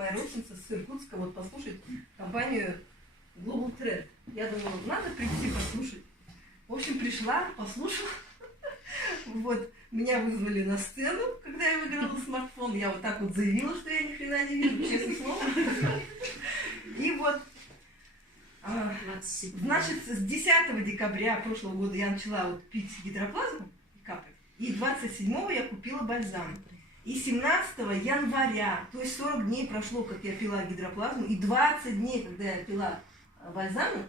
моя родственница с Иркутска, вот послушать компанию Global Trend. Я думала, надо прийти послушать. В общем, пришла, послушала. Вот, меня вызвали на сцену, когда я выиграла смартфон. Я вот так вот заявила, что я ни хрена не вижу, честное слово. И вот, значит, с 10 декабря прошлого года я начала вот пить гидроплазму, капать. И 27-го я купила бальзам. И 17 января, то есть 40 дней прошло, как я пила гидроплазму, и 20 дней, когда я пила бальзам,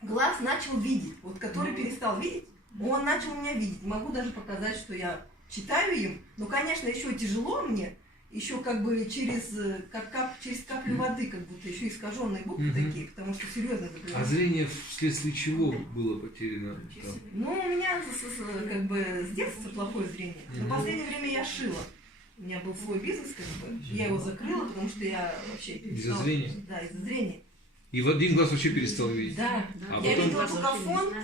глаз начал видеть. Вот который перестал видеть, он начал меня видеть. Могу даже показать, что я читаю им. Но, конечно, еще тяжело мне, еще как бы через каплю воды, как будто еще искаженные буквы такие, потому что серьезно заболевание. А зрение вследствие чего было потеряно? Ну, у меня как бы с детства плохое зрение. Но в последнее время я шила. У меня был свой бизнес, как бы. Я его закрыла, потому что я вообще перестала. Из-за зрения? Да, из-за зрения. И в один глаз вообще перестал видеть? Да. А Я потом... видела только фон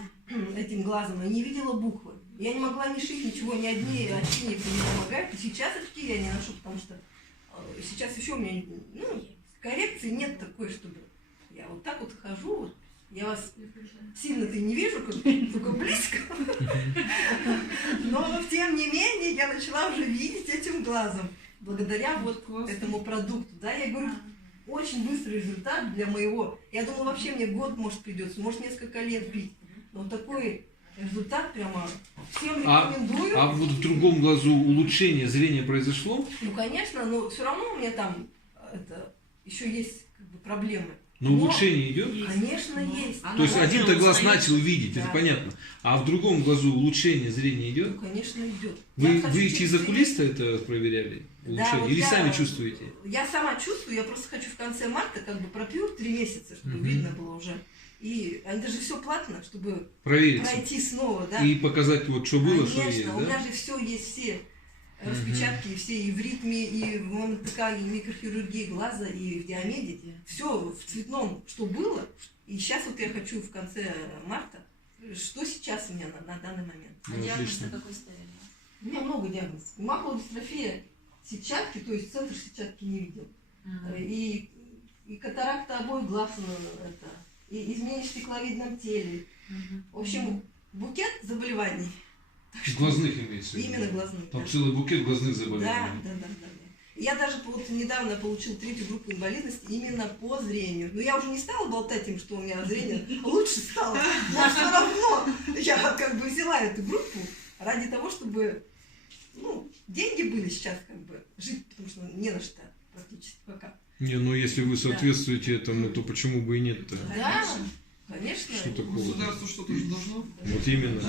этим глазом, но не видела буквы. Я не могла ни шить ничего, ни одни очки не помогают. И сейчас очки я не ношу, потому что сейчас еще у меня коррекции нет такой, чтобы я вот так вот хожу. Вот. Я вас сильно-то не вижу, только близко. Но тем не менее я начала уже видеть этим глазом. Благодаря вот этому продукту. Да, я говорю, очень быстрый результат для моего. Я думала, вообще мне год, может, придется, может, несколько лет пить. Но такой результат прямо всем рекомендую. А вот в другом глазу улучшение зрения произошло? Ну, конечно, но все равно у меня там еще есть как бы проблемы. Но улучшение идет? Конечно, есть. То есть один-то глаз начал видеть, да. Это понятно. А в другом глазу улучшение зрения идет? Ну, конечно, идет. Вы из окулиста это проверяли? Да, вот или сами чувствуете? Я сама чувствую, я просто хочу в конце марта как бы пропью 3 месяца, чтобы видно было уже. И это же все платно, чтобы пройти снова, да? И показать, вот, что было, конечно, что есть, да? У меня же все есть, все распечатки, все и в ритме, и в МТК, и в микрохирургии глаза, и в диамеде. Все в цветном, что было. И сейчас вот я хочу в конце марта, что сейчас у меня на данный момент. А диагноз какой ставили? У меня много диагнозов. Макулодистрофия сетчатки, то есть центр сетчатки не видел. И катаракта обоих глаз, и изменение в стекловидном теле. В общем, букет заболеваний. Глазных имеется в виду? Именно глазных. Там целый букет глазных заболеваний. Да. Я даже вот недавно получил 3-ю группу инвалидности именно по зрению. Но я уже не стала болтать им, что у меня зрение лучше стало. Но все равно я как бы взяла эту группу ради того, чтобы деньги были сейчас как бы жить, потому что не на что практически пока. Не, ну если вы соответствуете этому, то почему бы и нет-то? Да, конечно. Что такого? Государство что-то же должно. Вот именно.